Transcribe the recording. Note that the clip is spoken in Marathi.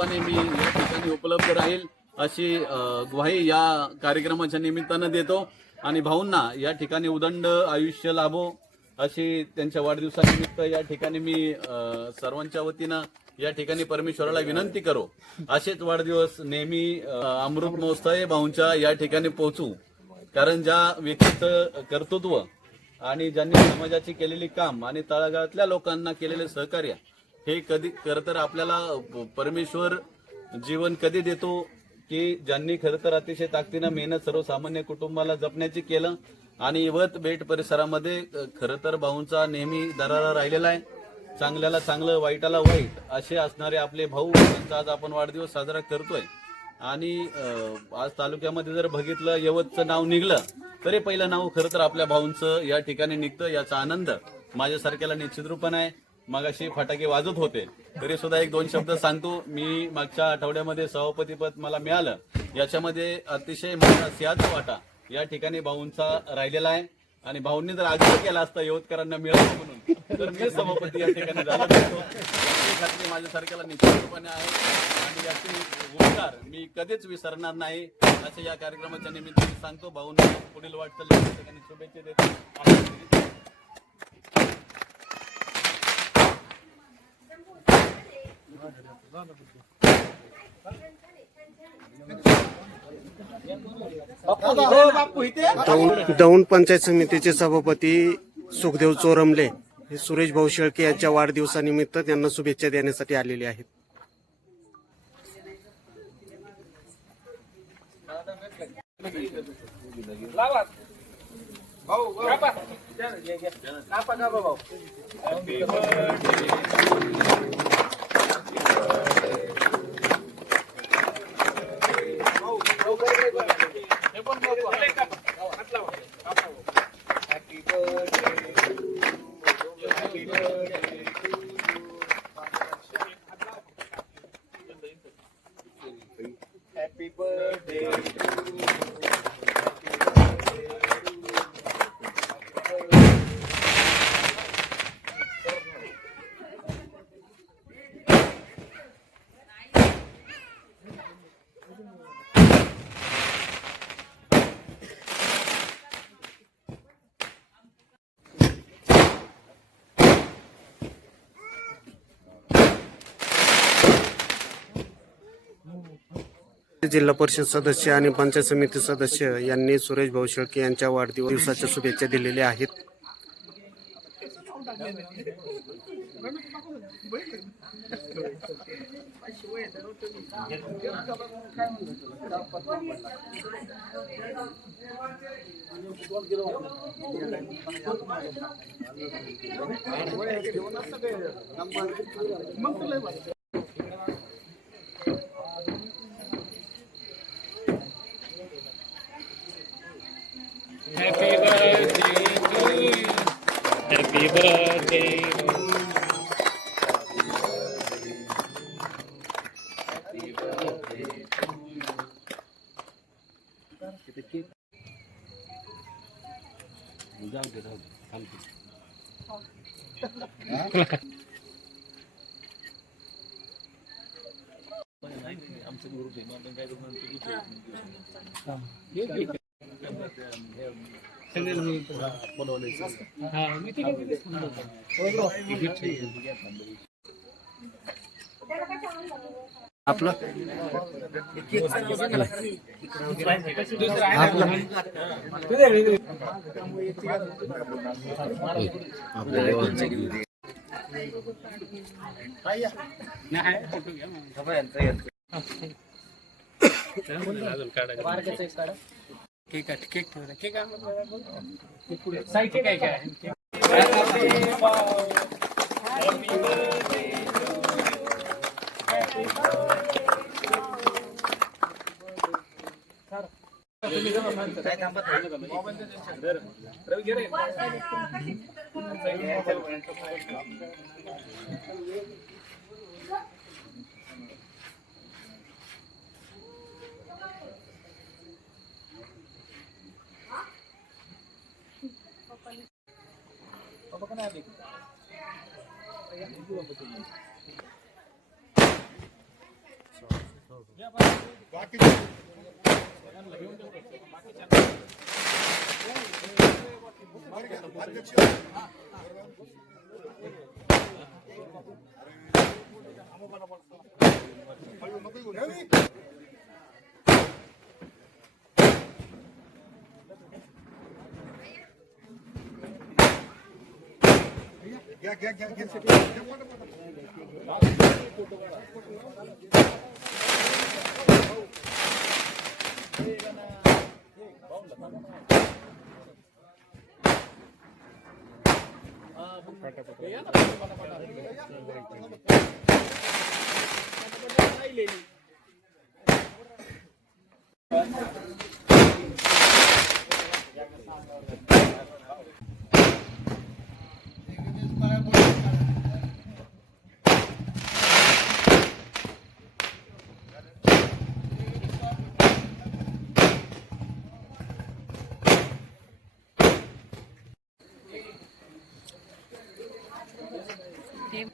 रूपाने मी या ठिकाणी उपलब्ध राहील अशी ग्वाही या कार्यक्रमाच्या निमित्तानं देतो आणि भाऊंना या ठिकाणी उदंड आयुष्य लाभो अशी त्यांच्या वाढदिवसानिमित्त या ठिकाणी मी सर्वांच्या वतीनं या ठिकाणी परमेश्वराला विनंती करो असेच वाढदिवस नेहमी अमृत महोत्सव भाऊंच्या या ठिकाणी पोहोचू, कारण ज्या व्यक्तीचं कर्तृत्व आणि ज्यांनी समाजाची केलेली काम आणि तळागाळातल्या लोकांना केलेले सहकार्य हे कधी खरं तर आपल्याला परमेश्वर जीवन कधी देतो की ज्यांनी खरं तर अतिशय ताकदीनं मेहनत सर्वसामान्य कुटुंबाला जपण्याची केलं आणि वत बेट परिसरामध्ये खरं तर भाऊंचा नेहमी दरारा राहिलेला आहे. चांगल्याला चांगलं वाईटाला वाईट असे असणारे आपले भाऊ त्यांचा आज आपण वाढदिवस साजरा करतोय आणि आज तालुक्यामध्ये जर बघितलं यवतचं नाव निघलं तरी पहिलं नाव खरं तर आपल्या भाऊंचं या ठिकाणी निघतं. याचा आनंद माझ्यासारख्याला निश्चित रूपाने आहे. मगाशी फटाके वाजत होते तरी सुद्धा एक दोन शब्द सांगतो. मी मागच्या आठवड्यामध्ये सभापतीपद मला मिळालं, याच्यामध्ये अतिशय मोठा सिंहाचा वाटा या ठिकाणी भाऊंचा राहिलेला आहे आणि भाऊंनी जर आग्रह केला असता यवतकरांना मिळावं म्हणून तर मी सभापती या ठिकाणी झाला असतो. याची खात्री माझ्यासारख्याला निश्चित रूपाने आहे आणि याचे उपकार मी कधीच विसरणार नाही असे या कार्यक्रमाच्या निमित्ताने सांगतो. भाऊंना पुढील वाटचाल या ठिकाणी शुभेच्छा देतो. दौंड पंचायत समितीचे सभापती सुखदेव चोरमले हे सुरेश भाऊ शेळके यांच्या वाढदिवसानिमित्त त्यांना शुभेच्छा देण्यासाठी आलेले आहेत. जिल्हा परिषद सदस्य आणि पंचायत समिती सदस्य यांनी सुरेश भाऊ शेळके यांच्या वाढदिवसाच्या शुभेच्छा दिलेल्या आहेत. Happy birthday to you. Happy birthday. आपलं ते